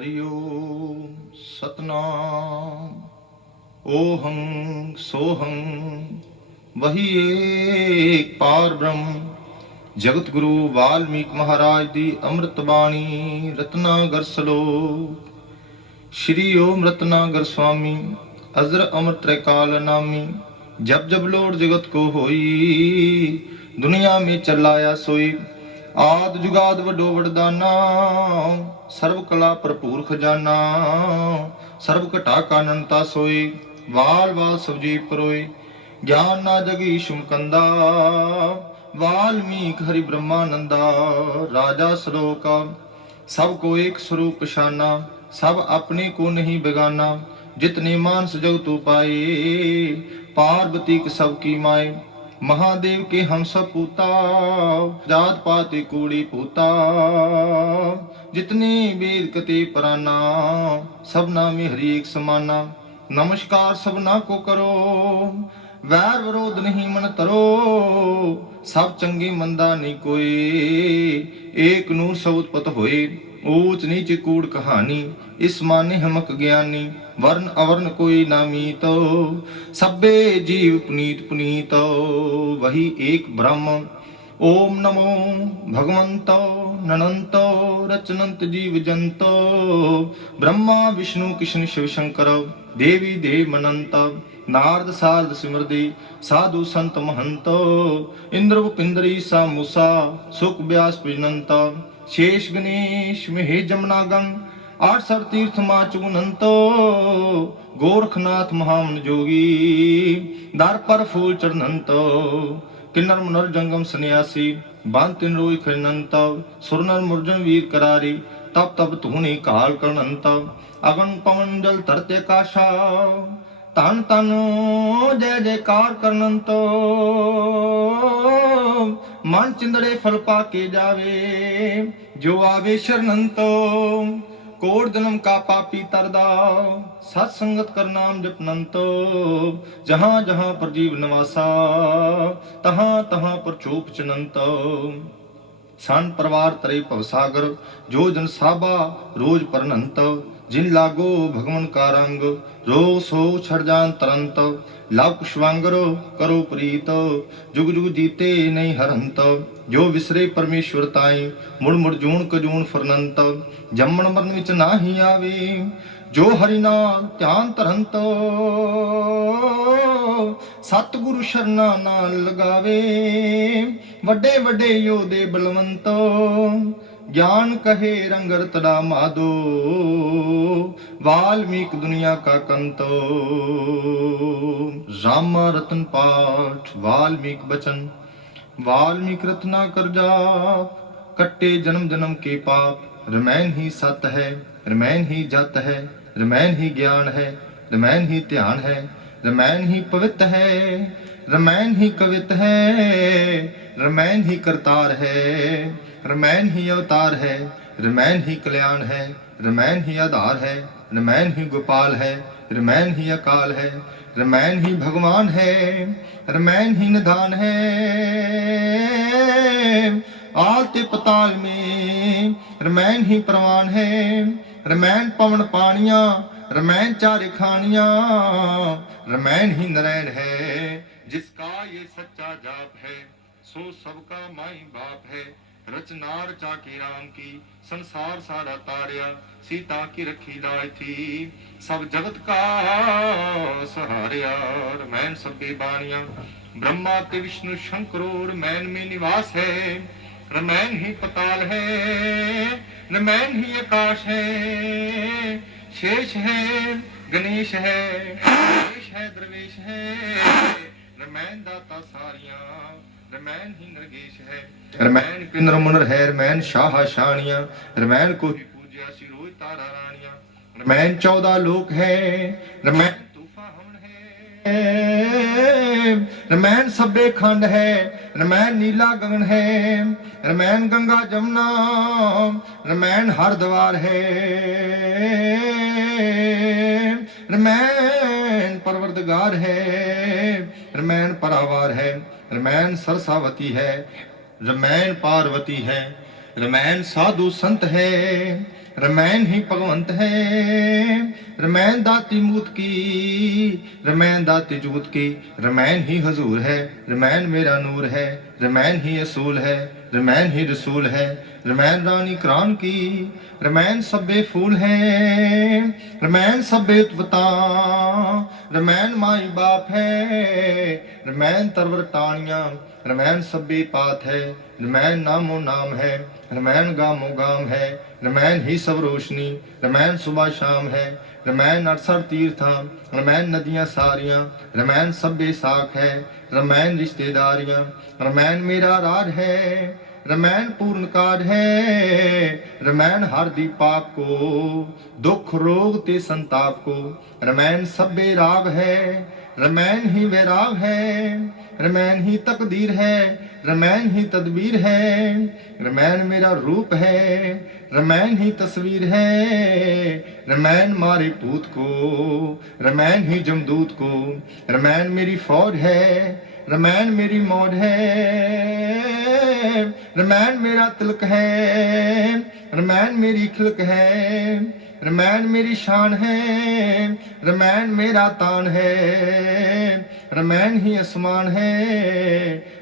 हरि ओम सतनाम ओहं सोहं वही एक पार ब्रह्म जगत गुरु वाल्मीकि महाराज दी अमृत बाणी रत्नागर सलोक श्री ओम रत्नागर स्वामी अजर अमर त्रैकाल नामी जब जब लोड जगत को होई दुनिया में चलाया सोई आद जुगाद वडो वरदाना सर्व कला भरपूर खजाना सर्व घटा काननता सोई वाल वाल सब्जी परोई ज्ञान ना जगी शुमकंदा वाल्मीकि हरि ब्रह्मानंदा राजा सलोका सबको एक स्वरूप पछाना सब अपने को नहीं बेगाना जितने मानस जगतु पाए पार्वती के सबकी माए महादेव के हम सब पूता जात पाते कूड़ी पूता जितने वेद कते पराना सबना में हरि एक समाना नमस्कार सबना को करो वैर विरोध नहीं मन तरो सब चंगे मंदा नहीं कोई एक नूर सब उत्पत होए ऊंच नीच कूड़ कहानी इस माने हमक ज्ञानी वर्ण अवर्ण कोई नामी तो सब्बे जीव पुनीत पुनीत वही एक ब्रह्म ओम नमो भगवंतो ननंतो रचनंत जीव जंतो ब्रह्मा विष्णु कृष्ण शिव शंकर देवी देव मनंत नारद सारद सिमरदे साधु संत महंत इंद्र पिंदरी सा मूसा सुख व्यास पूजनंत शेष गणेश महे जमुना गंग आठ सर तीर्थ मा चुनंत गोरखनाथ महामन जोगी दार पर फूल चढ़नंत किन्नर मुनर जंगम सन्यासी बांध तिन रोई खनंत सुरनर मुर्जन वीर करारी तब तब तूने काल करनंत अगन पवन जल तरते काशा तन तन जय जयकार करनंत मन चिंदड़े फल पाके जावे जो आवे शरणंत कोट जन्म का पापी तरदा सत्संगत कर नाम जपनंत जहां जहां पर जीव नवासा तहां तहां पर चोप चनंत सन परिवार तरे भवसागर जो जन साबा रोज परनंत जिन लागो भगवन का रंग रो सो छड़ जान तरंत लाभ पुष्वांगर करो प्रीत जुग जुग जीते नहीं हरंत जो विसरे परमेश्वर ताई मुड़ मुड़ जून कजून फरनंत जमन मरण विच नाही आवे जो हरि नाम ध्यान तरंत सतगुरु शरणा नाल लगावे वड्डे वड्डे योधे बलवंत ज्ञान कहे रंगर तड़ा माधो वाल्मीकि दुनिया का कंतो राम रतन पाठ वाल्मीकि बचन वाल्मीकि रत्ना कर जाप कट्टे जन्म जन्म के पाप रमैन ही सत है रमैन ही जत है रमैन ही ज्ञान है रमैन ही ध्यान है रमैन ही पवित्र है रमैन ही कवित है रमैन ही करतार है रमैन ही अवतार है रमैन ही कल्याण है रमैन ही आधार है रमैन ही गोपाल है रमैन ही अकाल है रमैन ही भगवान है रमैन ही निधान है आलते पताल में रमैन ही प्रवान है रमैन पवन पानिया रमैन चारे खानिया रमैन ही नरैन है जिसका ये सच्चा जाप है सो सबका माई बाप है रचनार चाके राम की संसार सारा तारिया सीता की रखी लाए थी सब जगत का सहारिया रमैन सभे बाणिया ब्रह्मा ते विष्णु शंकरो रमैन में निवास है रमैन ही पताल है रमैन ही आकाश है शेष है गणेश है शेष है द्रवेश है रमैन दाता सारिया रमैन ही नरगेश है रमैन किन्नर मुनर है रमैन शाह शानिया रमैन को ही पूज्या सिरोय तारा रानिया रमैन 14 लोक है रमैन तूफा हवन है रमैन सब्बे खंड है रमैन नीला गगन है रमैन गंगा जमुना रमैन हरद्वार है रमैन परवरदिगार है रमैन परावार है रमैन सरसावती है रमैन पार्वती है रमैन साधु संत है, रमैन ही भगवंत है। रमैन दाती मूत की, रमैन दाती जूत की, रमैन ही हजूर है। रमैन मेरा नूर है, रमैन ही असूल है, रमैन ही रसूल है। रमैन रानी करान की, रमैन सब्बे फूल है, रमैन सब्बे तुवता, रमैन माई बाप है। रमैन तरवर टाणियां, रमैन सब्बे पात है। रमैन नामो नाम है, रमैन गामो गाम है। रमैन ही सब रोशनी, रमैन सुबह शाम है। रमैन 68 तीर्थां, रमैन नदियां सारियां। रमैन सब्बे साख है, रमैन रिश्तेदारियां। रमैन मेरा राज है, रमैन पूर्ण काज है। रमैन हर दी पाप को, दुख रोग ते संताप को। रमैन सब्बे राग है, रमैन ही वैराग है। रमैन ही तकदीर है, रमैन ही तदबीर है। रमैन मेरा रूप है, रमैन ही तस्वीर है। रमैन मारे पूत को, रमैन ही जमदूत को। रमैन मेरी फौज है, रमैन मेरी मौज है। रमैन मेरा तिलक है, रमैन मेरी खिलक है। रमैन मेरी शान है, रमैन मेरा तान है। रमैन ही आसमान है,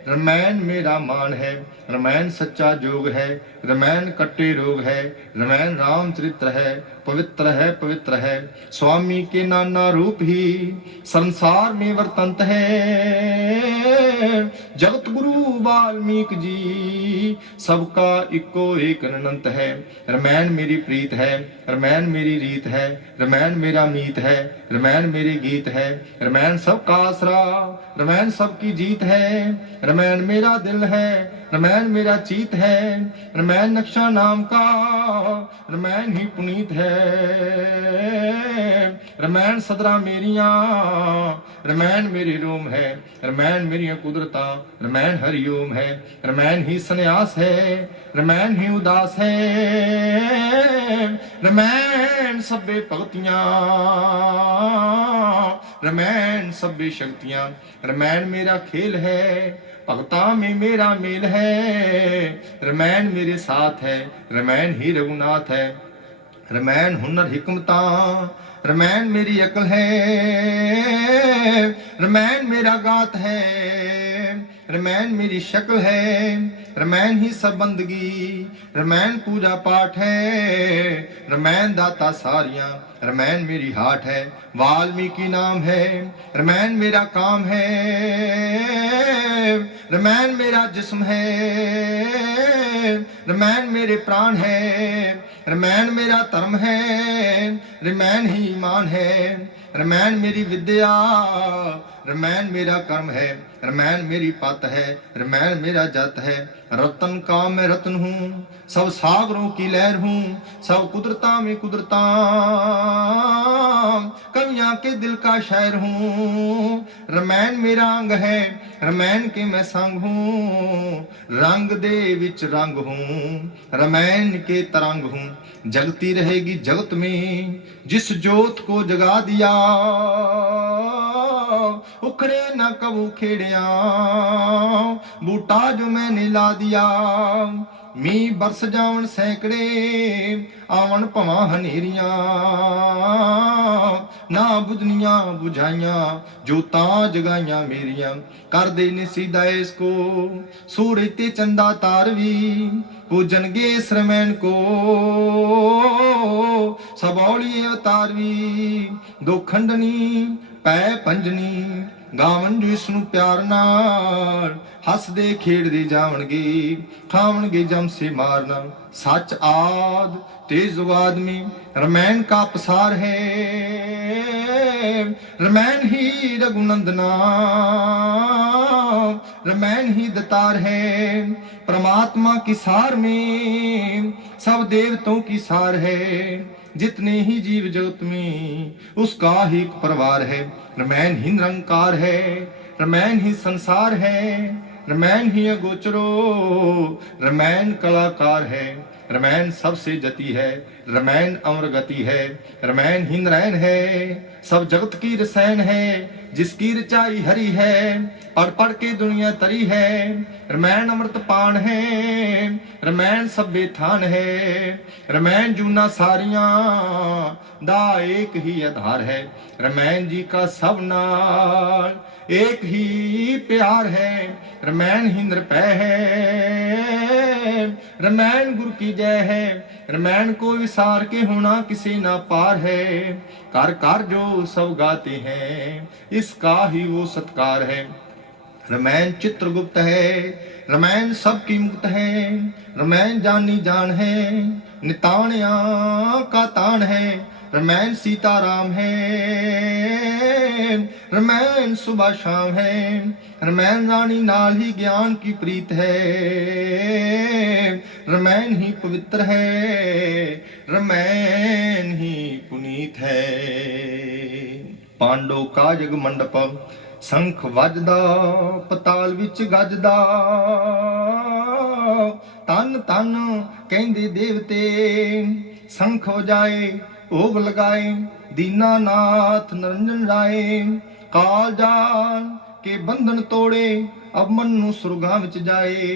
रमैन मेरा मान है। रमैन सच्चा जोग है, रमैन कट्टे रोग है। रमैन राम चरित्र है, पवित्र है। स्वामी के नाना रूप ही संसार में वर्तंत है। जगत गुरु वाल्मीकि जी, सबका इको एक अनंत है। रमैन मेरी प्रीत है, रमैन मेरी रीत है। रमैन मेरा मीत है, रमैन मेरे गीत है। रमैन सबका आसरा, रमैन सबकी जीत है। रमैन मेरा दिल है, रमैन मेरा चीत है। रमैन नक्शा नाम का, रमैन ही पुनीत है। रमैन सदरा मेरियां, रमैन मेरे रोम है। रमैन मेरियां कुदरतां, रमैन हरिओम है। रमैन ही सन्यास है, रमैन ही उदास है। रमैन सब्बे भगतियां, रमैन सब्बे शक्तियां। रमैन मेरा खेल है, भगता में मेरा मेल है। रमैन मेरे साथ है, रमैन ही रघुनाथ है। रमैन हुनर हिकमता, रमैन मेरी अकल है। रमैन मेरा गात है, रमैन मेरी शक्ल है। रमैन ही सब बंदगी, रमैन पूजा पाठ है। रमैन दाता सारियां, रमैन मेरी हाट है। वाल्मीकि नाम है, रमैन मेरा काम है। रमैन मेरा जिस्म है, रमैन मेरे प्राण है। रमैन मेरा धर्म है, रमैन ही ईमान है। रमैन मेरी विद्या, रमैन मेरा कर्म है। रमैन मेरी पत है, रमैन मेरा जत है। रतन का मैं रत्न हूँ, सब सागरों की लहर हूँ। सब कुदरता में कुदरता, कवियां के दिल का शायर हूँ। रमैन मेरा अंग है, रमैन के मैं संग हूँ। रंग दे विच रंग हूँ, रमैन के तरंग हूँ। जगती रहेगी जगत में, जिस जोत को जगा दिया। उखड़े न कबू खेड़िया, बूटा जो मैंने ला दिया। मी बरस जावन सैकड़े, आवन भवां हनेरियां। ना बुझनियां बुझाइयां, जोतां जगाइयां मेरियां। कर दे निसीदा इसको, सूरज ते चंदा तारवी। पूजनगे इस रमैन को, सबौली अवतारवी। दो खंडनी पै पंजनी, ਗਾਵਨ ਜੋ ਇਸ ਨੂੰ ਪਿਆਰ ਨਾਲ। ਹੱਸਦੇ ਖੇਡਦੇ ਜਾਵਣਗੇ, ਖਾਵਣਗੇ ਜਮ ਸੇ ਮਾਰਨਾ। ਸੱਚ ਆਦ ਤੇ जुगाद में रमैन का पसार है। रमैन ही रघुनंदना, रमैन ही दतार है। परमात्मा की सार में सब देवतों की सार है। जितने ही जीव जगत में उसका ही एक परिवार है। रमैन ही निरंकार है, रमैन ही संसार है। रमैन ही अगोचरो, रमैन कलाकार है। रमैन सबसे जति है, रमैन अमर गति है, रमैन ही नरैन है, सब जगत की रसैन है, जिसकी रचाई हरी है, पढ़ पढ़ के दुनिया तरी है, रमैन अमृत पान है, रमैन सभ्य थान है, रमैन जूना सारियां दा एक ही आधार है, रमैन जी का सब नाल एक ही प्यार है, रमैन ही निरपै है, रमैन गुरु की जय है, रमैन को विसार के होना किसी ना पार है, कर कर जो सब गाते हैं इसका ही वो सत्कार है, रमैन चित्रगुप्त है, रमैन सबकी मुक्त है, रमैन जानी जान है, निताणिया का तान है, रमैन सीताराम है, रमैन सुबह शाम है, रमैन रानी नाल ही ज्ञान की प्रीत है, रमैन ही पवित्र है, रमैन ही पुनीत है। पांडो का जग मंडप शंख ਵੱਜਦਾ ਪਤਾਲ ਵਿੱਚ ਗੱਜਦਾ ਤਨ ਤਨ ਕਹਿੰਦੇ ਦੇਵਤੇ शंख ਵਜਾਏ ਭੋਗ ਲਗਾਏ दीनानाथ निरंजन राय काल जान के बंधन तोड़े अब मन नूं सुरगां विच जाए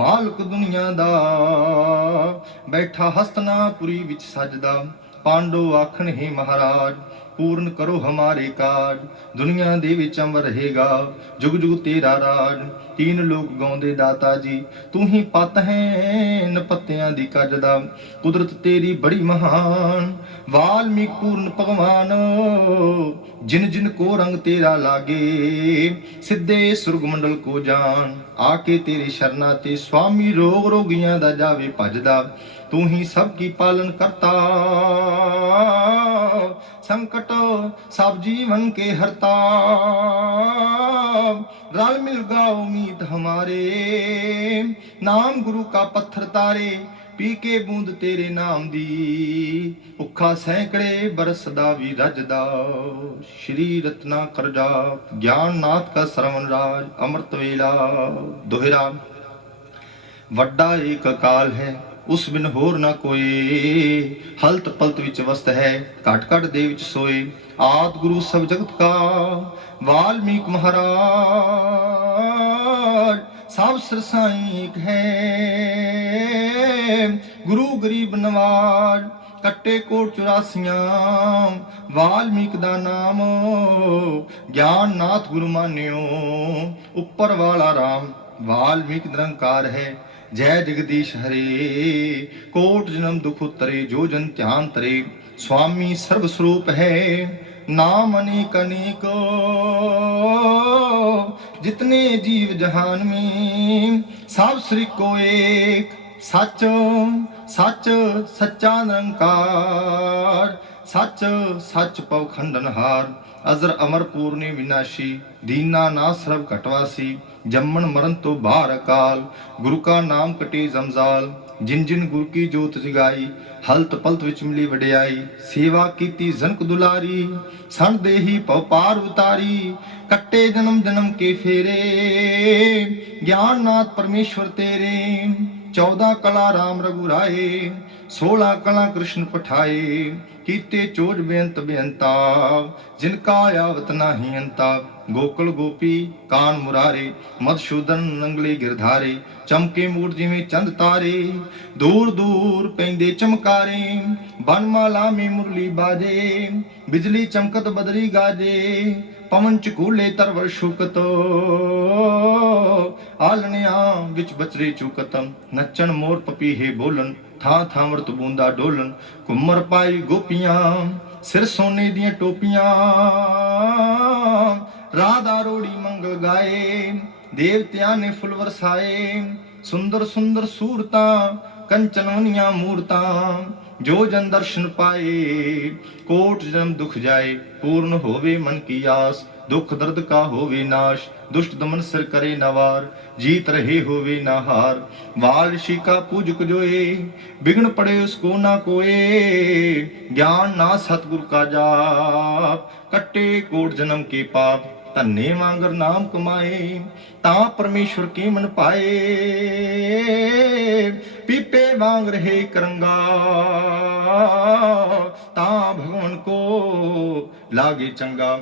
मालक दुनिया दा बैठा हस्तिनापुरी विच सजदा पांडो आखन हे महाराज पूर्ण करो हमारे काज दुनिया दे विच अमर रहेगा जुग जुग तेरा राज तीन लोग गाउंदे दाता जी तू ही पत है न पत्तियां दी कजदा कुदरत तेरी बड़ी महान वाल्मीकि पूर्ण भगवान जिन जिन को रंग तेरा लागे सिद्धे सुरग मंडल को जान आके तेरे शरणा ते स्वामी रोग रोगियां दा जावे भजदा तू ही सबकी पालन करता संकट सब जीवन के हरता रल मिल गाओ मीत हमारे नाम गुरु का पत्थर तारे पी के बूंद तेरे नाम दी भुखा सैकड़े बरसदा भी रजदा श्री रत्ना करजा ज्ञान नाथ का श्रवण राज अमृत वेला दोहरा वड्डा एक अकाल है उस बिन होर ना कोई हलत पलत विच वस्त है घट घट दे विच सोए आद गुरु सब जगत का वाल्मीकि महाराज सब सरसाई एक है गुरु गरीब नवाज कट्टे कोट 84 वाल्मीकि दा नाम ज्ञान नाथ गुरु मान्यो उपर वाला राम वाल्मीकि निरंकार है जय जगदीश हरे कोट जन्म दुख उतरे जो जन ध्यान तरे स्वामी सर्व स्वरूप है नाम अनेक अनेक जितने जीव जहान में सब श्री को एक सच सच सच्चा निरंकार सच सच पव खंडनहार अजर अमर पूर्णे विनाशी दीना ना सर्व कटवासी जम्मन मरण तो बाहर अकाल गुरु का नाम कटे जमजाल जिन जिन गुरु की जोत जगाई हलत पलत विच मिली वडियाई सेवा कीती जनक दुलारी सन देही पव पार उतारी कट्टे जन्म जन्म के फेरे ज्ञान नाथ परमेश्वर तेरे 14 कला राम रघुराए 16 कला कृष्ण पठाए कीते चोज बेअंत बेअंता जिनका आवत नाही अंता गोकुल गोपी कान मुरारे मधुसूदन नंगले गिरधारे चमके मूर जिवें चंद तारे दूर दूर पैंदे चमकारे बनमाला में मुरली बाजे बिजली चमकत बदरी गाजे पवन चकूले तरवर शुकत आलनिया विच बचरे चुकत नचन मोर पपीहे बोलन था था मृत बूंदा डोलन घुमर पाई गोपियां सिर सोने दियां टोपियां राधा रोड़ी मंगल गाए देवतियां ने फुल वरसाए सुंदर सुंदर सूरतां कंचनवनिया मूरतां जो जन दर्शन पाए कोट जन्म दुख जाए पूर्ण होवे मन की आस दुख दर्द का होवे नाश दुष्ट दमन सिर करे नवार जीत रहे होवे ना हार वाल ऋषि का पूजक जोए बिगड़ पड़े उसको ना कोए ज्ञान ना सतगुरु का जाप कट्टे कोट जन्म के पाप धन्ने वांगर नाम कमाए ता परमेश्वर के मन पाए पीपे वांग रहे करंगा, ता भगवान को लागे चंगा।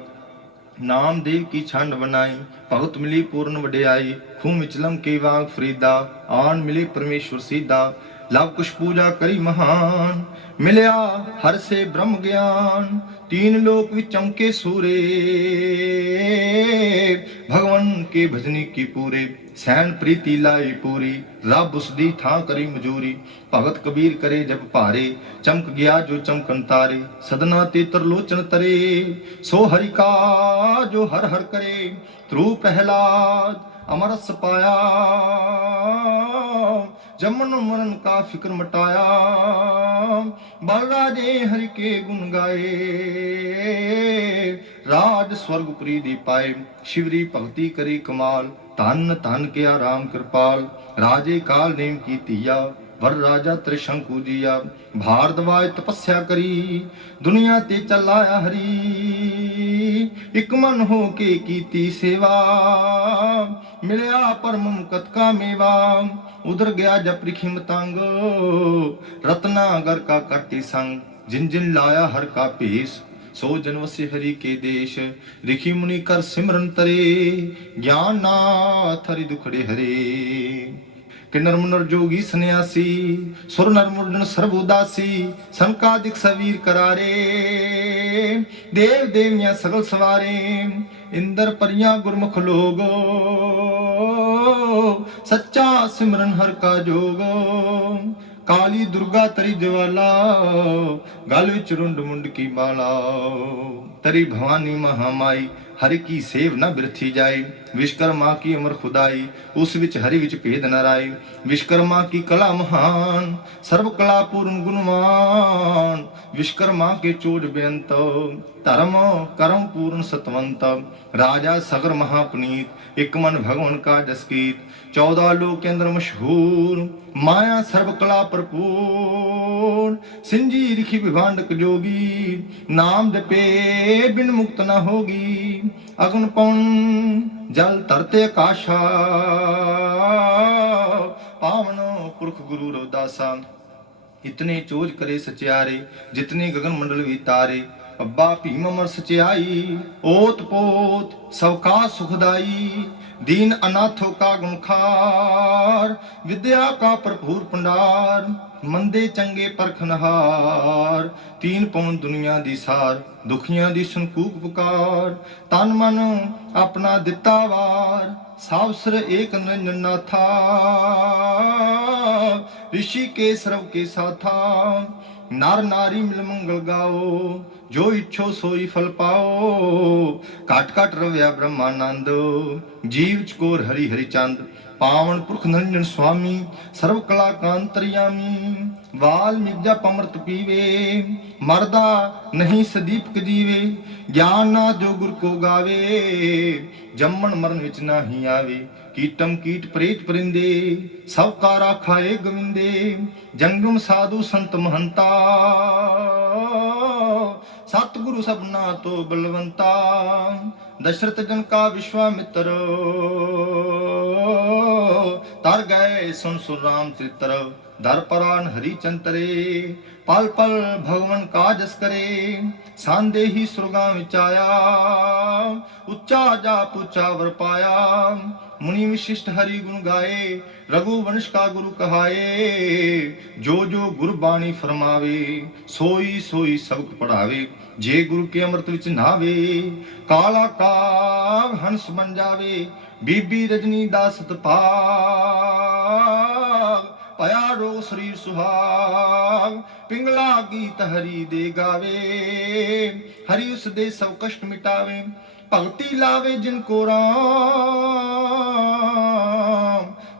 नामदेव की छंड बनाई, भगत मिली पूर्ण वड्याई। खूह मिचलम के वांग फरीदा, आन मिले परमेश्वर सीधा। लव कुश पूजा करी महान, मिलया हर से ब्रह्म ज्ञान। तीन लोक विच चमके सूरे, भगवान के भजनी की पूरे। सैन प्रीति लाई पूरी, रब उसदी थां करी मजूरी। भगत कबीर करे जब भारे, चमक गया जो चमकन तारे। सदना ते तरलोचन तरे, सो हरि का जो हर हर करे। ध्रुव प्रहलाद अमरस पाया, जमन मरण का फिक्र मटाया। बलराजे हरि के गुण गाए, राज स्वर्गपुरी दी पाए। शिवरी भगति करी कमाल, धन धन किया राम कृपाल। राजे काल नेम की तिया, वर राजा त्रिशंकु जिया। भारद्वाज तपस्या करी, दुनिया ते चलाया हरी। इक मन हो के कीती सेवा, मिलया परम मुकत का मेवा। उधर गया जब रिखिम तंग, रत्नागर का काटी संग। जिन जिन लाया हर का पेश, सो जनवसी हरि के देश। ऋषि मुनि कर सिमरन तरे, ज्ञान नाथ हरि दुखड़े हरे। किन्नर मुन्नर जोगी सन्यासी, सुर नर मुर्जन सर्व उदासी। सनकादिक सवीर करारे, देव देवियां सगल सवारे। इंद्र परियां गुरमुख लोग, सच्चा सिमरन हर का जोग। काली दुर्गा तरी ज्वाला, गल विच रुंड मुंड की माला। तरी भवानी महामाई, हरि की सेव न बिरथी जाए। विश्वकर्मा की अमर खुदाई, उस विच हरि विच भेद न राय। विश्वकर्मा की कला महान, सर्व कला पूर्ण गुणवान। विश्वकर्मा के चोज बेअंत, धर्म कर्म पूर्ण सतवंत। राजा सगर महापुनीत, एक मन भगवान का जस कीत। 14 लोक के अंदर मशहूर, माया सर्व कला भरपूर। सिंजी रिखी विभांडक जोगी, नाम जपे बिन मुक्त न होगी। अगन पवन जल तरते आकाशा, पावन पुरख गुरु रविदासा। इतने चोज करे सचियारे, जितने गगन मंडल भी तारे। अब्बा भीम अमर सचियाई, ओत पोत सबका सुखदाई। दीन अनाथों का गुणखार, विद्या का भरपूर भंडार। मंदे चंगे परखनहार, तीन पवन दुनिया दी सार। दुखियां दी संकूक पुकार, तन मन अपना दिता वार। सावसर एक निरंजन नाथा, ऋषि के सर्व के साथा। नार नारी मिल मंगल गाओ, जो इच्छो सोई फल पाओ। काट काट रव्या ब्रह्मानंद, जीव चकोर हरि हरि चंद। पावन पुरख निरंजन स्वामी, सर्व कला कांतरयामी। वाल मिर्जा पमृत पीवे, मरदा नहीं सदीपक जीवे। ज्ञान ना जो गुर को गावे, जम्मन मरण विच नाही आवे। कीटम कीट प्रेत परिंदे, सब का राखाए गोविंदे। जंगम साधु संत महंता, सतगुरु सबना तो बलवंता। दशरथ जन का विश्वामित्र, तर गए सुन सुन राम चरित्र। दर परान हरि चंतरे, पल पल भगवन का जस करे। सांदेही सुरगा विच आया, उच्चा जाप उच्चा वर पाया। मुनि विशिष्ट हरि गुण गाए, रघुवंश का गुरु कहाए। जो जो गुरु बाणी फरमावे, सोई सोई सबक पढ़ावे। जे गुरु के अमृत विच नहावे, काला काग हंस बन जावे। बीबी रजनी दासत भाग, पया रोग शरीर सुहाग। पिंगला गीत हरि दे गावे, हरि उस दे सब कष्ट मिटावे। भगति लावे जिनको राम,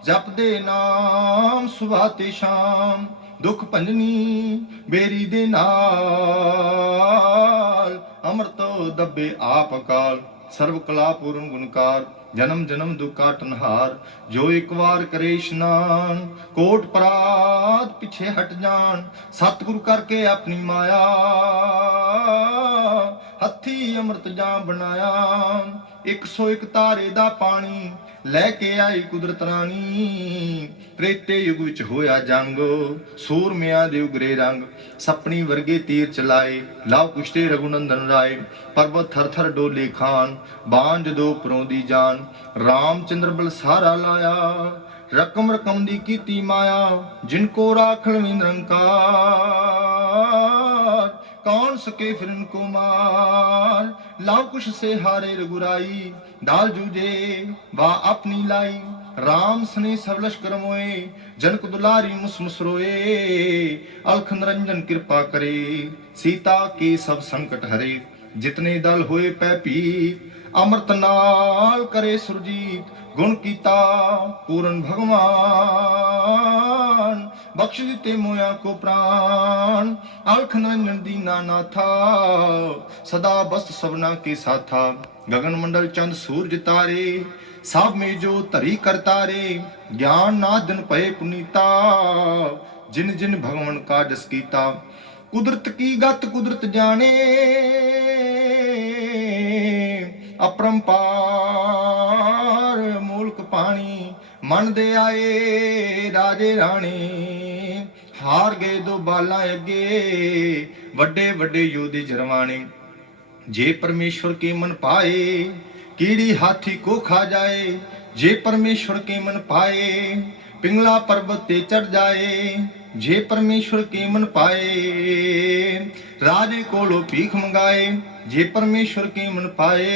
जप दे नाम सुबह ते शाम। दुख भंजनी बेरी दे नाल, अमृत दबे आप अकाल। सर्व कला पूर्ण गुणकार, जन्म जन्म दुख काटनहार। जो एक बार करे स्नान, कोट पराध पिछे हट जान। सतगुरु करके अपनी माया, हथी अमृत जाम बनाया। 101 तारे दा पानी, ਲੈ ਕੇ ਆਈ ਕੁਦਰਤ ਰਾਣੀ। ਤ੍ਰੇਤੇ ਯੁਗ ਵਿੱਚ ਹੋਇਆ ਜੰਗ, ਸੂਰਮਿਆਂ ਦੇ ਉਗਰੇ ਰੰਗ। ਸਪਣੀ ਵਰਗੇ ਤੀਰ ਚਲਾਏ, ਲਾਭ ਕੁਸ਼ਤੇ ਰਘੁਨੰਦਨ ਰਾਏ। ਪਰਬਤ ਥਰ ਥਰ ਡੋਲੇ ਖਾਨ, ਬਾਣ ਜਦੋਂ ਉੱਪਰੋਂ ਦੀ ਜਾਨ। ਰਾਮ ਚੰਦਰ ਬਲ ਸਾਰਾ ਲਾਇਆ, ਰਕਮ ਰਕਮ ਦੀ ਕੀਤੀ ਮਾਇਆ। ਜਿਨ ਕੋ ਰਾਖਲ ਵੀ ਨਿਰੰਕਾਰ, कौन सके फिर इनको मार। लाव कुश से हारे रघुराई, डाल जूझे वाह अपनी लाई। राम सने सब लश्कर मोए, जनक दुलारी मुसमुस रोए। अलख निरंजन कृपा करे, सीता के सब संकट हरे। जितने दल होए पै पीत, अमृत नाल करे सुरजीत। गुण कीता पूरन भगवान, बख्श दिते मोया को प्राण। अलख निरंजन दीना नाथा, सदा बस्त सबना के साथा। गगन मंडल चंद सूरज तारे, सब में जो धरी कर तारे। ज्ञान नाथ दिन पए पुनीता, जिन जिन भगवान का जस कीता। कुदरत की गत कुदरत जाने, अपरंपार मूलक पानी। मन दे आए राजे राणे, हार गए दो बाला अगे। वड्डे वड्डे योधे जरवाने, जे परमेश्वर के मन पाए। कीड़ी हाथी को खा जाए, जे परमेश्वर के मन पाए। पिंगला पर्वत ते चढ़ जाए, जे परमेश्वर के मन पाए। राजे कोलो भीख मंगाए, जे परमेश्वर के मन पाए।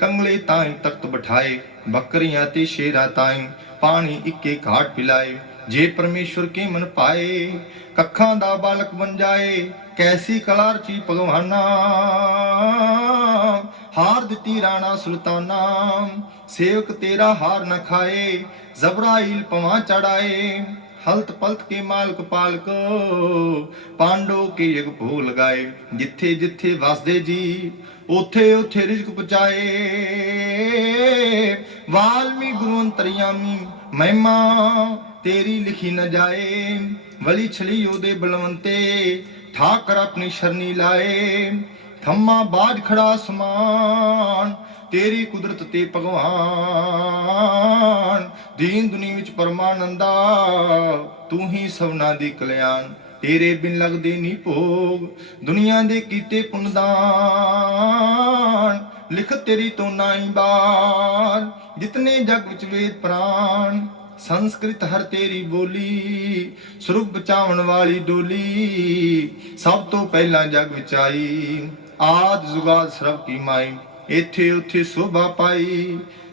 कंगले ताई तख्त बिठाए, बकरियां ते शेरा ताई। पानी इक्के घाट पिलाए, जे परमेश्वर के मन पाए। कखां दा बालक बन जाए, कैसी कलारची भगवाना। हार दिती राणा सुल्ताना, सेवक तेरा हार न खाए। जबराइल पवा चढ़ाए, हलत पलत के मालक पालक। पांडो के यग भोग लगाए, जिथे जिथे वसदे जी। उथे उथे रिजक पहुंचाए। वाल्मी गुरु अंतरयामी, महिमा तेरी लिखी न जाए। वली छली योदे बलवंते, ठाकर अपनी शरणी लाए। थम्मा बाज खड़ा समान, तेरी कुदरत ते भगवान। दीन दुनी विच परमानंदा, तू ही सबना दी कल्याण। तेरे बिन लगदे नी भोग, दुनिया दे कीते पुनदान। लिख तेरी तो नाई बार, जितने जग विच वेद प्राण। संस्कृत हर तेरी बोली, सुरग बचावन वाली डोली। सब तो पहला जग विच आई, आद जुगाद सरब की माई। इथे उथे शोभा पाई,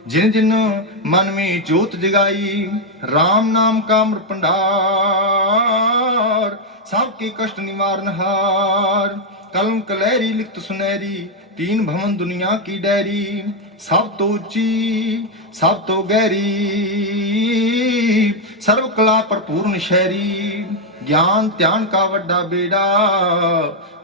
जिन जिन मन में जोत जगाई। राम नाम का अमर भंडार, सबके कष्ट निवारण हार। कलम कलहरी लिखत सुनहरी, तीन भवन दुनिया की डैरी। सब तो ऊंची सब तो गहरी, सर्व कला भरपूर शहरी। ज्ञान ध्यान का वड्डा बेड़ा,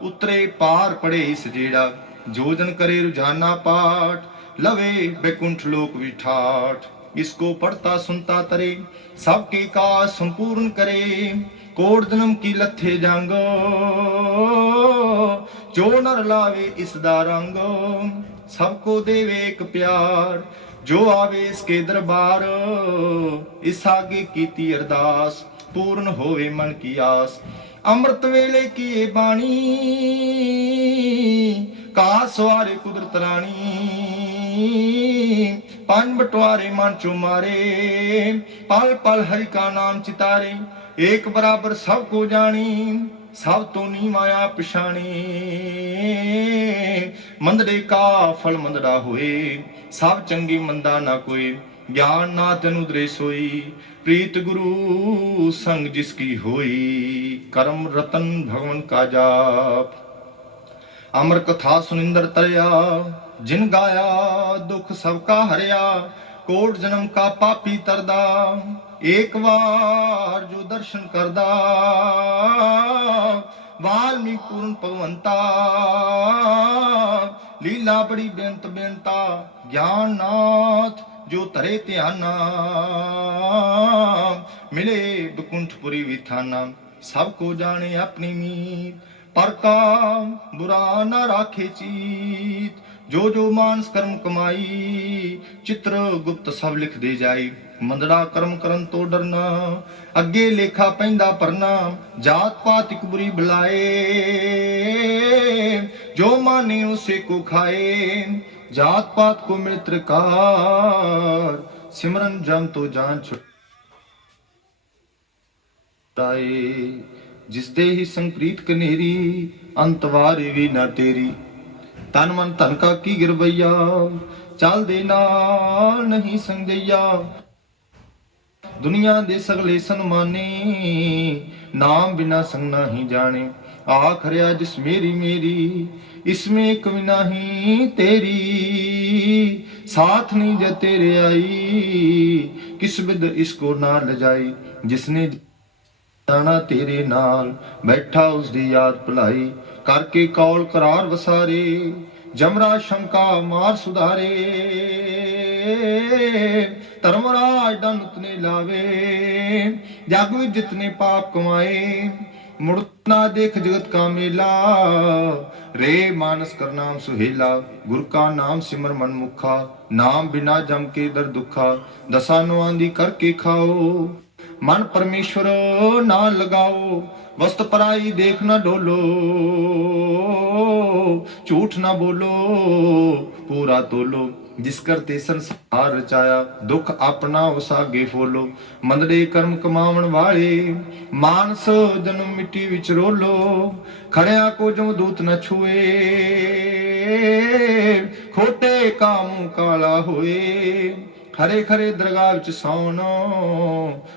उतरे पार पड़े इस जेड़ा। जो जन करे रुझाना पाठ, लवे बैकुंठ लोक विठाठ। इसको पढ़ता सुनता तरे, सबके काज संपूर्ण करे। कोट जन्म की लथे जांगो, जो नर लावे इसदा रंग। सबको देवे एक प्यार, जो आवे इसके दरबार। इस आगे कीती अरदास, पूर्ण होवे मन की आस। अमृत वेले की ये बाणी, का सवारे कुदरत रानी। पांच बटवारे मन चो मारे, पल पल हरि का नाम चितारे। एक बराबर सबको जानी, सब तो नीवा आप पछाणे। मंदड़े का फल मंदड़ा होए, सब चंगी मंदा ना कोई। ज्ञान ना तनु दरे सोई, प्रीत गुरु संग जिसकी होई। कर्म रतन भगवन का जाप, अमर कथा सुनिंदर तरया। जिन गाया दुख सबका हरया, कोट जन्म का पापी तरदा। एक बार जो दर्शन करदा, वाल्मीकि पूर्ण भगवंता। लीला बड़ी बेअंत बेअंता, ज्ञान नाथ जो तरे ध्याना। मिले बकुंठपुरी विथाना, सबको जाने अपनी मीत। पर का बुरा न राखे चीत। जो जो मानस कर्म कमाई, चित्र गुप्त सब लिख दे जाई। मंदड़ा कर्म करन तो डरना, अगे लेखा पैंदा परना। जात पात इक बुरी बुलाए, जो माने उसे को खाए। जात पात को मित्र कार, सिमरन जम तो जान छुटाए। जिस दे ही संग प्रीत कनेरी, अंतवारे भी ना तेरी। तन मन धन का की गिरवैया, चल दे नाल नहीं संगैया। दुनिया दे सगले सन्माने, नाम बिना संग नहीं जाने। आखरिया जिस मेरी मेरी, इसमें कमी नहीं तेरी। साथ नहीं जे तेरे आई, किस बिद इसको ना लजाई। जिसने जाना तेरे नाल, बैठा उसदी याद भुलाई। करके कौल करार वसारे, जमरा शंका मार सुधारे। धर्मराज दन उतने लावे, जग विच जितने पाप कमाए। मुड़ ना देख जगत का मेला, रे मानस कर नाम सुहेला। गुर का नाम सिमर मन मुखा, नाम बिना जम के दर दुखा। दसा नुआंदी करके खाओ, मन परमेश्वर ना लगाओ। वस्त पराई देख न डोलो, झूठ ना बोलो पूरा तोलो। जिस करते संसार रचाया, दुख अपना उस आगे फोलो। मंदड़े कर्म कमावन वाले, मानस जन्म मिट्टी विच रोलो। खड़िया को जो दूत न छुए, खोटे का मुंह काला होए। खरे खरे दरगाह विच सौन,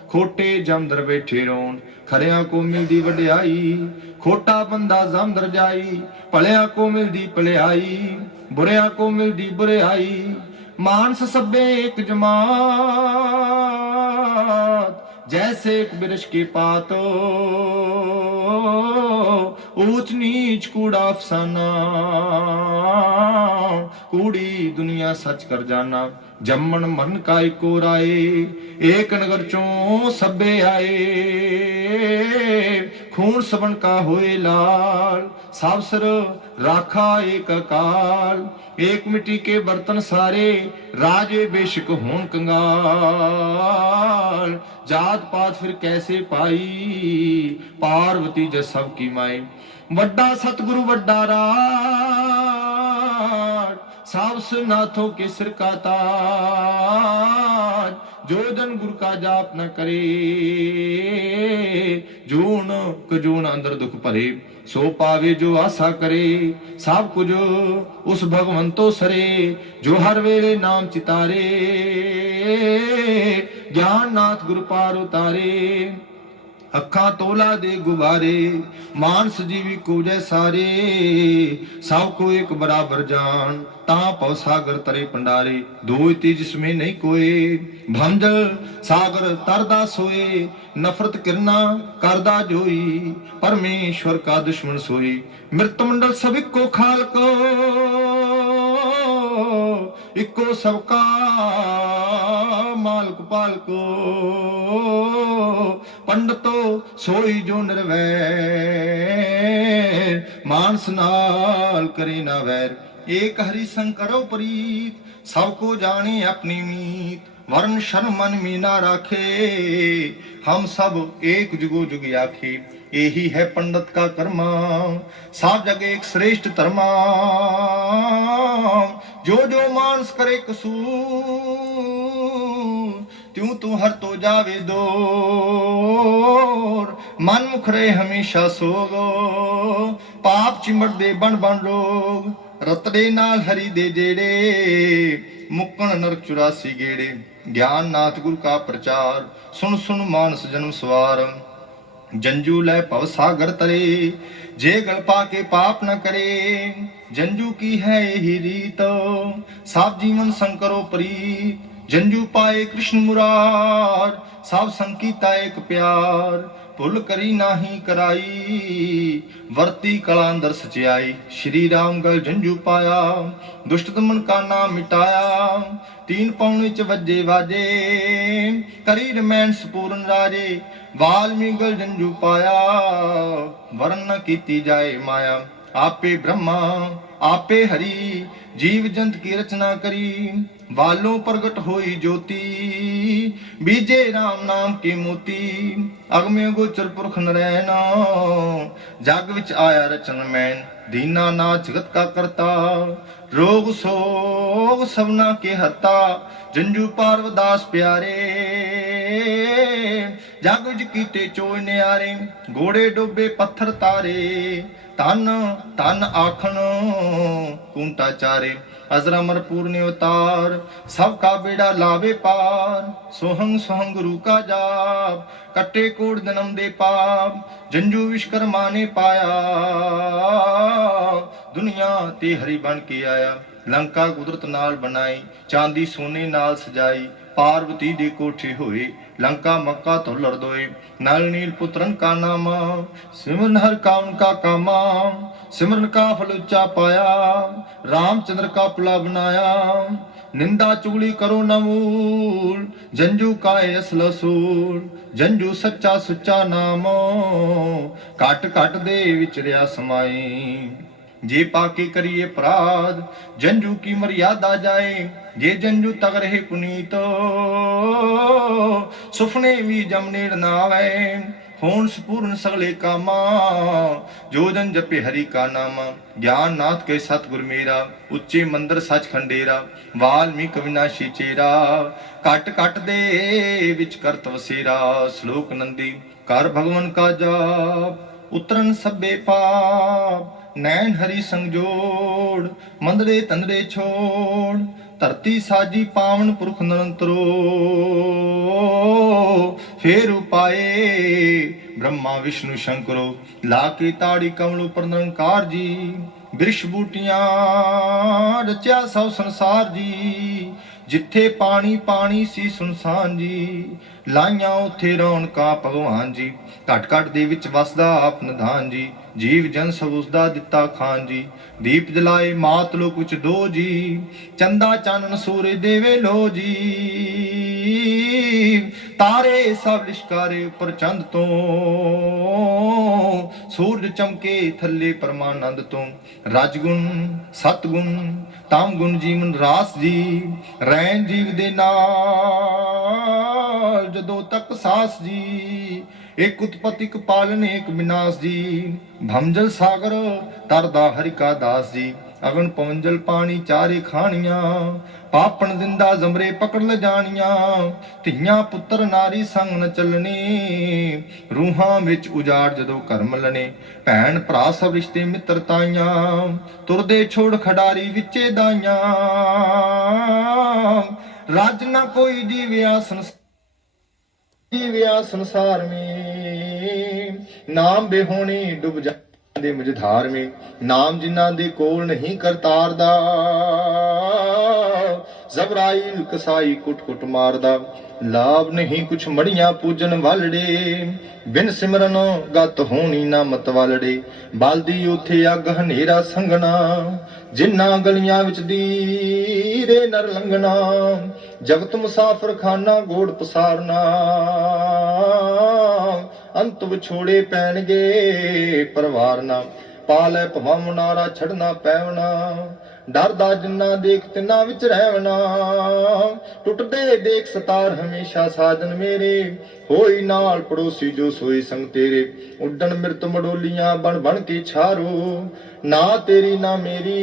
खोटे जमदर बैठे रोन। खरिया को मिलदी वड्याई, खोटा बंदा जमदर जाई। भलिया को मिलदी भलियाई, बुरिया को मिलदी बुरियाई। मानस सभे एक जमात, जैसे एक बिरश के पात। ऊंच नीच कूड़ा अफसाना, कूड़ी दुनिया सच कर जाना। जम्मन मन का इको राय, एक नगर चों सभे आए। खून सबन का होए लाल, सब सर राखा एक अकाल। एक मिट्टी के बर्तन सारे, राजे बेशक होन कंगाल। जात पात फिर कैसे पाई, पार्वती जस सब की माई। वड्डा सतगुरु वड्डा राज, सावस नाथों के सिर का ताज। जो जन गुरु का जाप न करे, जून कजून अंदर दुख भरे। सो पावे जो आशा करे, सब कुछ उस भगवंतो सरे। जो हर वेले नाम चितारे, ज्ञान नाथ गुरु पार उतारे। अखा तोला दे गुबारे, मानस जीवी को जै सारे। सब को एक बराबर जान, ता पव सागर तरे पंडारे। दो इति जिसमें नहीं कोई, भंजल सागर तरदा सोए। नफरत किरना करदा जोई, परमेश्वर का दुश्मन सोई। मृत मंडल सब इको खाल को, इको सबका मालक पाल को। पंडितो सोई जो निर्वैर, मानस नाल करे ना वैर। एक हरि संग करो प्रीत, सबको जाने अपनी मीत। वर्ण शर्म मन में ना राखे, हम सब एक जुगो जुग आखे। यही है पंडित का कर्मा, सब जग एक श्रेष्ठ धर्मा। जो जो मानस करे कसूर, त्यों तू हर तो जावे दूर। मन मुख रहे हमेशा सोगो, पाप चिमट दे बन बन लोग। रतड़े नाल हरि दे जेड़े, मुक्कन नरक 84 गेड़े। ज्ञान नाथ गुरु का प्रचार, सुन सुन मानस जन्म सवार। जंजू लै भव सागर तरे, जे गल पाके पाप न करे। जंजू की है यही रीत, साप जीवन संकरो प्रीत। जंजू पाए कृष्ण मुरार, सब संकीता एक प्यार। भुल करी नाही कराई, वर्ती कला अंदर सचियाई। श्री राम गल जंजू पाया, दुष्ट दमन का नाम मिटाया। 3 पौने च वजे वाजे, करी रमैन सपूरन राजे। वाल्मीकि गल जंजू पाया, ਵਰਨ ਨ ਕੀਤੀ ਜਾਏ ਮਾਇਆ। ਆਪੇ ਬ੍ਰਹਮਾ ਆਪੇ ਹਰੀ ਜੀਵ ਜੰਤ ਕੀ ਰਚਨਾ ਕਰੀ। ਵਾਲੋਂ ਪ੍ਰਗਟ ਹੋਈ ਜੋਤੀ ਬੀਜੇ RAM ਨਾਮ ਕੀ ਮੋਤੀ। ਅਗਮੇ ਗੋਚਰ ਪੁਰਖ ਨਰੈਣ ਜਗ ਵਿੱਚ ਆਇਆ ਰਚਨ ਮੈਨ। ਦੀਨਾ ਨਾ ਜਗਤ ਕਾ ਕਰਤਾ ਰੋਗ ਸੋਗ ਸਭਨਾ ਕੇ ਹਰਤਾ। ਜੰਜੂ ਪਾਰਵਦਾਸ ਪਿਆਰੇ ਜਗ ਵਿੱਚ ਕੀਤੇ ਚੋਏ ਨਿਆਰੇ। ਘੋੜੇ ਡੋਬੇ ਪੱਥਰ ਤਾਰੇ ਧਨ ਧਨ ਆਖਣ ਕੁੰਟਾ ਚਾਰੇ। ਅਜ਼ਰ ਅਮਰ ਪੂਰਨ ਅਵਤਾਰ ਸਭ ਕਾ ਬੇੜਾ ਲਾਵੇ ਪਾਰ। सोहंग सोहंग गुरु का जाप कट्टे कोट जन्म दे पाप। जंजू विश्वकर्मा ने पाया दुनिया ते हरि बन के आया। लंका कुदरत नाल बनाई चांदी सोने नाल सजाई। पार्वती दे कोठे होए लंका मक्का तो लड़दोए। नल नील पुत्रन का नामा सिमरन हर का उनका कामा। सिमरन का फल उच्चा पाया रामचंद्र का पुला बनाया। निंदा चुगली करो न मूल जंजू काए असल असूल। जंजू सच्चा सुच्चा नामो घट घट दे विचरिया समाई। जे पाके करिए अपराध जंजू की मर्यादा जाए। जे जंजू तग रहे पुनीत सुफने भी जमनेर ना आवे। होन सपूर्ण सगले कामा जो जन जपे हरि का नामा। ज्ञान नाथ के सतगुर मेरा उच्चे मंदिर सच खंडेरा। वाल्मीकि विनाशी चेरा कट कट दे विच करत वसेरा। श्लोक नंदी कर भगवन का जाप उतरन सब्बे पाप। नैन हरि संजोड़ मंदरे तंदरे छोड़। धरती साजी पावन पुरख निरंतरो फेर उपाए ब्रह्मा विष्णु शंकरो। लाके ताड़ी कमल उपर निरंकार जी। बिरछ बूटियां रचा सब संसार जी। जिथे पानी पानी सी सुनसान जी। लाइया उथे रौनका भगवान जी। घट घट दे विच वसदा आप निधान जी। जीव जन सब उसदा दिता खान जी। दीप जलाए मात लोक विच दो जी। चंदा चानन सूरज देवे लो जी। तारे सब लिशकारे उपर चंद तो। सूरज चमके थल्ले परमानंद तो। रजगुण सतगुण तम गुण जीवन रास जी। रैन जीव दे नाल जदों तक सास जी। एक उत्पत्ति एक पालन एक विनाश जी। भमजल सागर तरदा हरि का दास जी। अगन पवंजल पानी चारे खानियां। पापन दिंदा जमरे पकड़ ल जानियां। धियां पुत्र नारी संग न चलने। रूहां विच उजाड़ जदों कर मलने। भैन भरा सब रिश्ते मित्र ताइयां। तुरदे छोड़ खडारी विचे दाइयां। राज ना कोई जीविया संसार में। नाम बेहोने डुब जांदे मझधार में। नाम जिन्हां दे कोल नहीं करतार दा। जबराइल कसाई कुट कुट मारदा। लाभ नहीं कुछ मड़ियां पूजन वालड़े। बिन सिमरन गत होनी ना मत वालड़े। बालदी उथे अग हनेरा संगना। जिन्ना गलियां विच दीरे नर लंघना। जगत मुसाफिर खाना गोड़ पसारना। अंत विछोड़े पैणगे परवार ना। पालै भवा मुनारा छड़ना पैवना। डरदा जिन्ना देख तिन्ना विच रहवना। टुटदे देख सतार हमेशा साजन मेरे। होई नाल पड़ोसी जो सोई संग तेरे। उड्डन मिरत मडोलियां बन बन के छारो। ना तेरी ना मेरी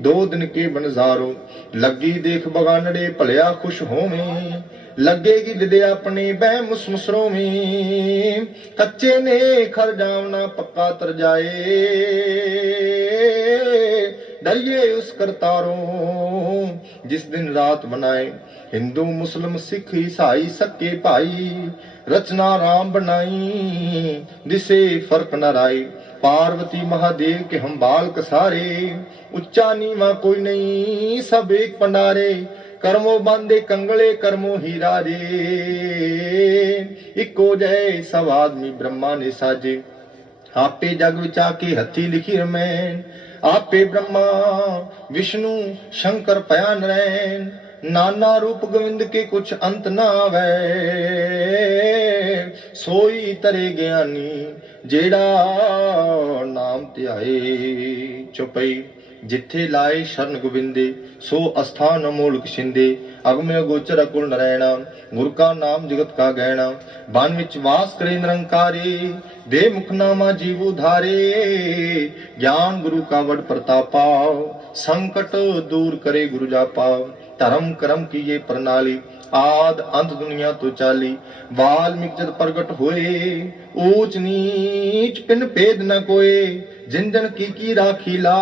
दो दिन के बनजारो। लगी देख बगानड़े भलिया खुश होवें। लगेगी दिदे अपने बह मुसमुसरों में। कच्चे ने खर जावना पक्का तर जाए। डरिए उस करतारों जिस दिन रात बनाए। हिंदू मुस्लिम सिख ईसाई सके भाई। रचना राम बनाई दिसे फर्क न राई। पार्वती महादेव के हम बाल कसारे। उच्चा नीवा कोई नहीं सब एक पंडारे। कर्मो बांधे कंगले कर्मो ही राजे। इको जय सब आदमी ब्रह्मा ने साजे। आपे जग विच आके हथी लिखी रमैन। आपे ब्रह्मा विष्णु शंकर पया नरैन। नाना रूप गोविंद के कुछ अंत ना आवे। सोई तरे ज्ञानी ਜਿਹੜਾ ਨਾਮ ਧਿਆਏ। ਚੁਪਈ ਜਿੱਥੇ ਲਾਏ ਸ਼ਰਨ ਗੋਬਿੰਦੇ, ਸੋ ਅਸਥਾਨ ਅਮੋਲਕ ਛਿੰਦੇ। ਅਗਮ ਅਗੋਚਰ ਅਕੁਲ ਨਰੈਣਾ, ਗੁਰ ਕਾ ਨਾਮ ਜਗਤ ਕਾ ਗਹਿਣਾ। ਬਨ ਵਿੱਚ ਵਾਸ ਕਰੇ ਨਿਰੰਕਾਰੇ, ਦੇ ਮੁਖ ਨਾਮਾ ਜੀਵ ਉਧਾਰੇ। ਗਿਆਨ ਗੁਰੂ ਕਾ ਵਡ ਪ੍ਰਤਾਪਾ, ਸੰਕਟ ਦੂਰ ਕਰੇ ਗੁਰੂ ਜਾਪਾ। ਧਰਮ ਕਰਮ ਕੀਏ ਪ੍ਰਣਾਲੀ, ਆਦ ਅੰਤ ਦੁਨੀਆ ਤੋਂ ਚਾਲੀ। ਵਾਲਮੀਕ ਜਦ ਪ੍ਰਗਟ ਹੋਏ, ਊਚ ਨੀਚ ਪਿਨ ਭੇਦ ਨ ਕੋਏ। ਜਿਨ ਜਨ ਕੀ ਰਾਖੀ ਲਾਜ,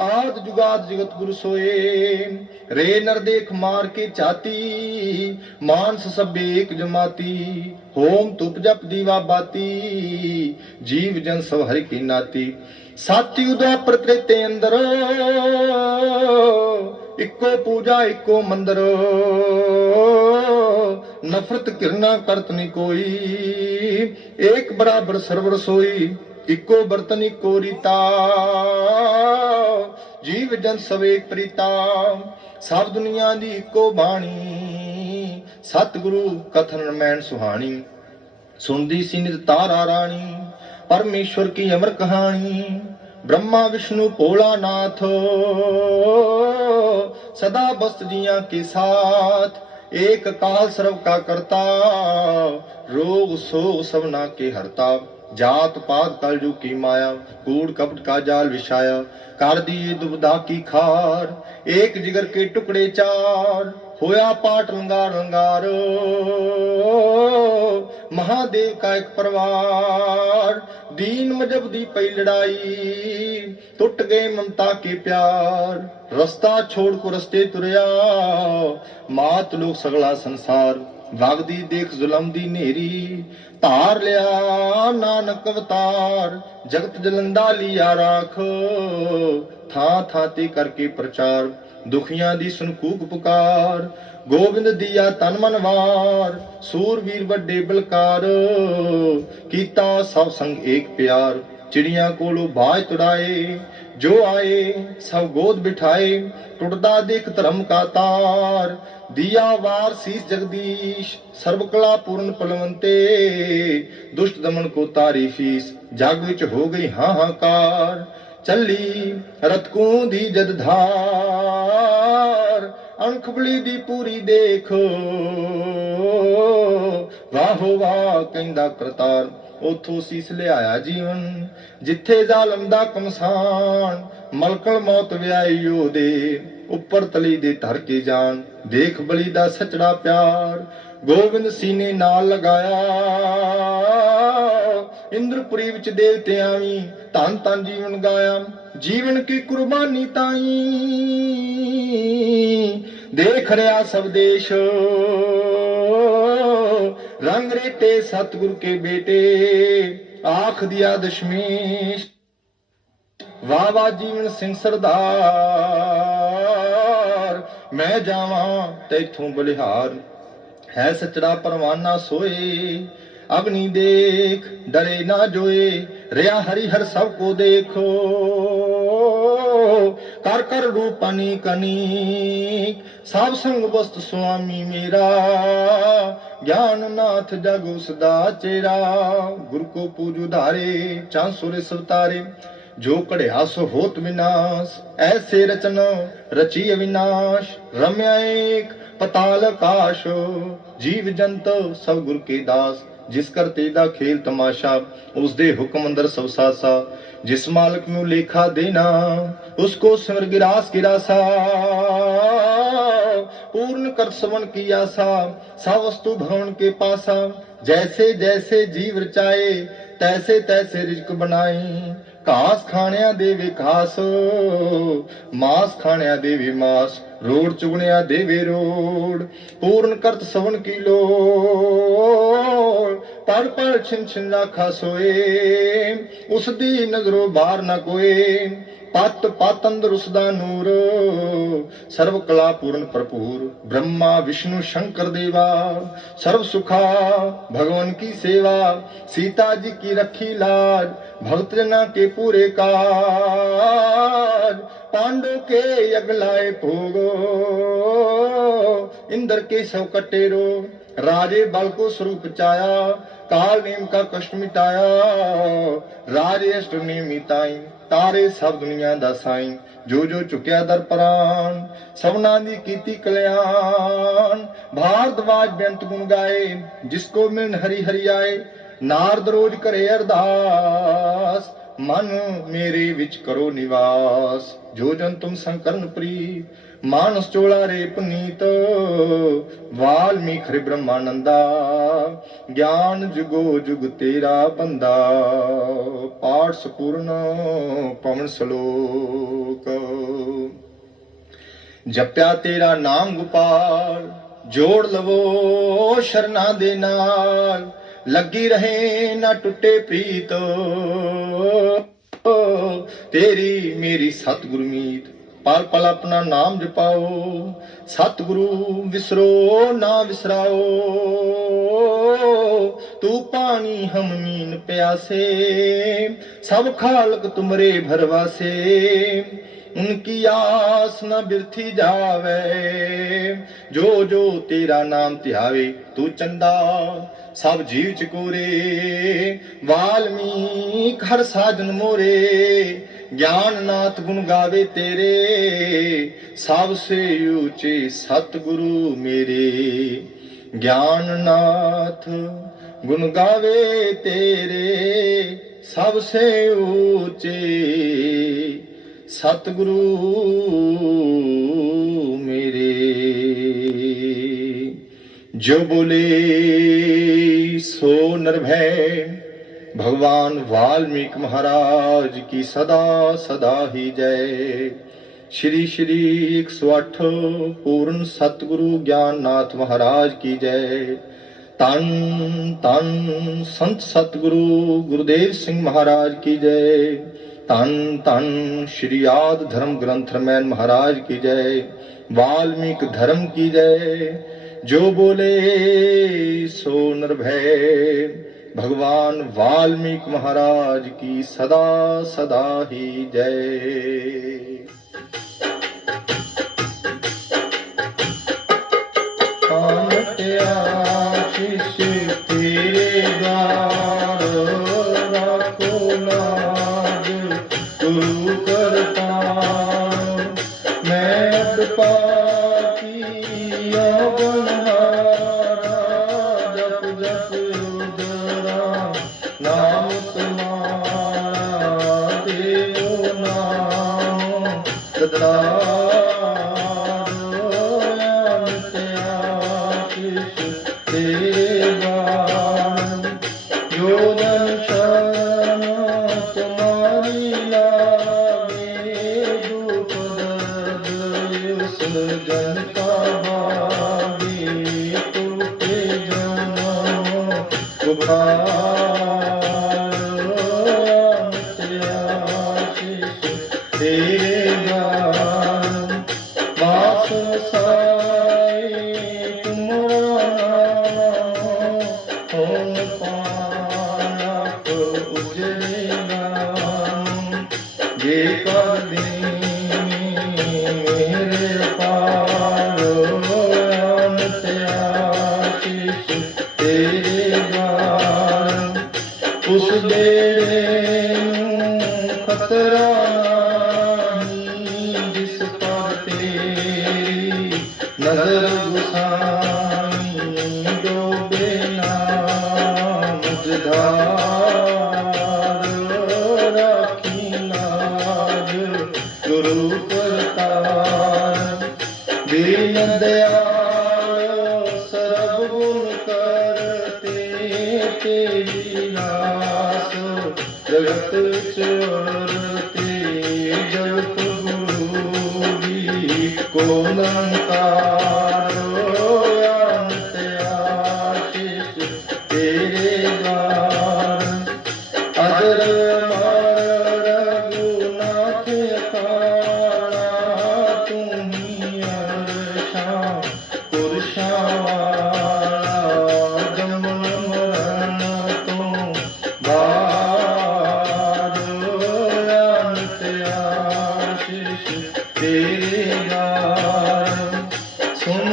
ਆਦ ਜੁਗਾਦ ਜਗਤ ਗੁਰ सोए। रे नर देख मार के चाती, मानस सब एक जमाती। होम तुप जप दीवा बाती, जीव जन सब हरि की नाती। साती उदा प्रकृति अंदर, इको पूजा इको मंदर। नफरत किरना करत नहीं कोई, एक बराबर सरवर सोई। इको बर्तन इको रीता, जीव जन सब एक प्रीता। सब दुनिया दी इको बाणी, सतगुरु कथन रमैन सुहानी। सुनदी सी नित तारा रानी, परमेश्वर की अमर कहानी। ब्रह्मा विष्णु भोला नाथ, सदा बस्त जिया के साथ। एक काल सर्व का करता, रोग शोक सबना के हरता। जात पात कलयुग की माया, कूड़ कपट का जाल विछाया। कर दिए दुविधा की खार, एक जिगर के टुकड़े चार। होया पाट लंगार लंगार, महादेव का एक परिवार। दीन मजब दी पई लड़ाई, टुट गए ममता के प्यार। रास्ता छोड़ को रस्ते तुरया, मात लोग सगला संसार। वगदी देख जुलम दी नेरी, धार लिया नानक अवतार। जगत जलंदा लिया राख, ਥਾਂ ਥਾਂ ਤੇ ਕਰਕੇ ਪ੍ਰਚਾਰ। ਦੁਖੀਆਂ ਦੀ ਸੁਨ ਕੂਕ ਪੁਕਾਰ, ਗੋਬਿੰਦ ਦੀਆ ਤਨ ਮਨ ਵਾਰ। ਸੂਰਵੀਰ ਵੱਡੇ ਬਲਕਾਰ, ਕੀਤਾ ਸਭ ਸੰਗ ਏਕ ਪਿਆਰ। ਚਿੜੀਆਂ ਕੋਲੋਂ ਬਾਜ ਤੁੜਾਏ, ਜੋ ਆਏ ਸਭ ਗੋਦ ਬਿਠਾਏ। ਟੁੱਟਦਾ ਦੇਖ ਧਰਮ ਕਾ ਤਾਰ, दिया वार शीस जगदीश। सर्व कला पूर्ण पलवंते, दुष्ट दमन को तारी फीस। जग विच हो गई हाहाकार, चली रतकू दी जद धार। अणखबली दी पूरी देख, वाहो वाह कहंदा करतार। ਉਥੋਂ ਸੀਸ ਲਿਆਇਆ ਜੀਵਨ, ਜਿੱਥੇ ਜ਼ਾਲਮ ਦਾ ਕਮਸਾਨ। ਮਲਕਲ ਮੌਤ ਵਿਆਈ ਉਹਦੇ, ਉੱਪਰ ਤਲੀ ਦੇ ਧਰ ਕੇ ਜਾਨ। ਦੇਖ ਬਲੀ ਦਾ ਸੱਚੜਾ ਪਿਆਰ, ਗੋਬਿੰਦ ਸੀਨੇ ਨਾਲ ਲਗਾਇਆ। ਇੰਦਰਪੁਰੀ ਵਿੱਚ ਦੇਵਤਿਆਂ ਵੀ ਧੰਨ ਧੰਨ ਜੀਵਨ ਗਾਇਆ। ਜੀਵਨ ਕੀ ਕੁਰਬਾਨੀ ਤਾਈ, ਦੇਖ ਰਿਹਾ ਸਭ ਦੇਸ਼। रंग रेटे सतगुरु के बेटे, आख दिया दशमेश। वाह वाह जीवन सिंह सरदार, मैं जावा तैथों बलिहार। है सचड़ा परवाना सोए, अग्नि देख डरे ना जोए। रिया हरिहर सबको देखो, कर कर रूप अनीक अनीक। सब संग वस्त स्वामी मेरा, ज्ञान नाथ जग उसदा चेरा। गुरु को पूज उधारे, चांसुरे सवतारे। जो कढ़िया सो होत विनाश, ऐसे रचना रची अविनाश। रम्या एक पताल आकाश, जीव जंत सब गुर के दास। जिस करते दा खेल तमाशा, उस दे हुक्म अंदर सब सासा। जिस मालक नू लेखा देना, उसको सिमर गिरास गिरासा। पूर्ण कर सवन की आशा, सा वस्तु भवन के पासा। जैसे जैसे जीव रचाए, तैसे तैसे रिजक बनाई। घास खाणिया देवे घास, मांस खाणिया देवे मांस। रोड़ चुगणिया देवे रोड़, पूर्ण करत सवन की लोड़। पढ़ पढ़ छिन छिन राखा सोए, उस दी नजरों बाहर न कोए। पत पत अंदर उसदा नूर, सर्व कला पूर्ण भरपूर। ब्रह्मा विष्णु शंकर देवा, सर्व सुखा भगवान की सेवा। सीता जी की रखी लाज, भक्त जना के पूरे काज। पांडव के अगलाए भोगो, इंद्र के सब कटेरो। राजे बल को स्वरूप चाया, काल नेम का कष्ट मिटाया, राज अष्ट नेमी ताई, तारे सब दुनिया दा साई। जो जो चुकिया दर प्राण, सबना दी कीती कल्याण। भारद्वाज बेअंत गुण गाए, जिसको मिलन हरि हरि आए। नारद रोज करे अरदास, मन मेरे विच करो निवास। जो जन तुम संकरण प्रीत, मानस चोला रे पुनीत। वाल्मीकि ब्रह्मानंदा, ज्ञान जुगो जुग तेरा बंदा। पाठ संपूर्ण पवन श्लोक। जप्या तेरा नाम गोपाल, जोड़ लवो शरणा दे नाल। लगी रहे ना टूटे प्रीत, तेरी मेरी सतगुरु मीत। पल पल अपना नाम जपाओ, सतगुरु विसरो ना विसराओ। तू पानी हम मीन प्यासे, सब खालक तुमरे भरवासे। उनकी आस न बिरथी जावे, जो जो तेरा नाम ध्यावे। तू चंदा सब जीव चकोरे, वाल्मीकि हर साजन मोरे। ज्ञान नाथ गुण गावे तेरे, सबसे ऊंचे सतगुरु मेरे। ज्ञान नाथ गुण गावे तेरे, सबसे ऊंचे सतगुरु मेरे। जो बोले सो निर्भय, भगवान वाल्मीकि महाराज की सदा सदा ही जय। श्री श्री 108 पूर्ण सतगुरु ज्ञाननाथ महाराज की जय। तन तन संत सतगुरु गुरुदेव सिंह महाराज की जय। तन तन श्री आदि धर्म ग्रंथ रामायण महाराज की जय। वाल्मीकि धर्म की जय। जो बोले सो निर्भय, भगवान वाल्मीकि महाराज की सदा सदा ही जय। आशीष तेरे द्वार, राखो लाज गुरु करता। मैं अटपाती बनहारा, जप जप उदरा नाम तुम्हारा। देवो नाम तेरे गान। जो जन शरण तुम्हारी लागे, दुख दर्द उस जन का भागे। टूटे जन्म पुकार, आशीष तेरे गान। वास साए तुम्हारा नाम, होम पानक उजड़े नाम। जे कर दे मेरे पार, आशीष तेरे गान। उस बेड़े खतरा नहीं, जिस पर तेरी नजर गुसाई। डूबे ना मुझधार, राखी लाज गुरु करतार। दीन दयाल सर्व गुण करते, तेरी नास जगत चोरते। जगत गुरु भी को लंकार, आशीष तेरे गान। अजर मार रघुनाथ अखाड़ा, तुम्हीं अर्षा पुरुषा वाला। जन्म मरण तुम भार, आशीष तेरे गान। सुन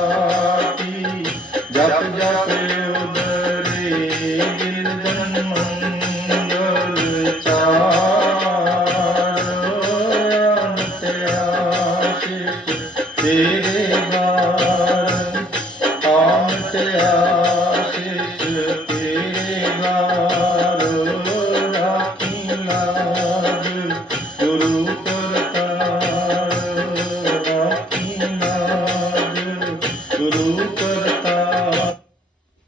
ਰਾਖੀ ਜਪ ਜਪ ਉਦਰੇ ਗਿਰਜਨ ਮੰਗਲ ਚਾਰ ਅੰਤ ਆਸ਼ਿਸ਼ ਤੇਰੇ ਗਾਰ ਅੰਤ ਆਸ਼ਿਸ਼ ਤੇਰੇ ਗਾਰ ਰਾਖੀ ਲਾਜ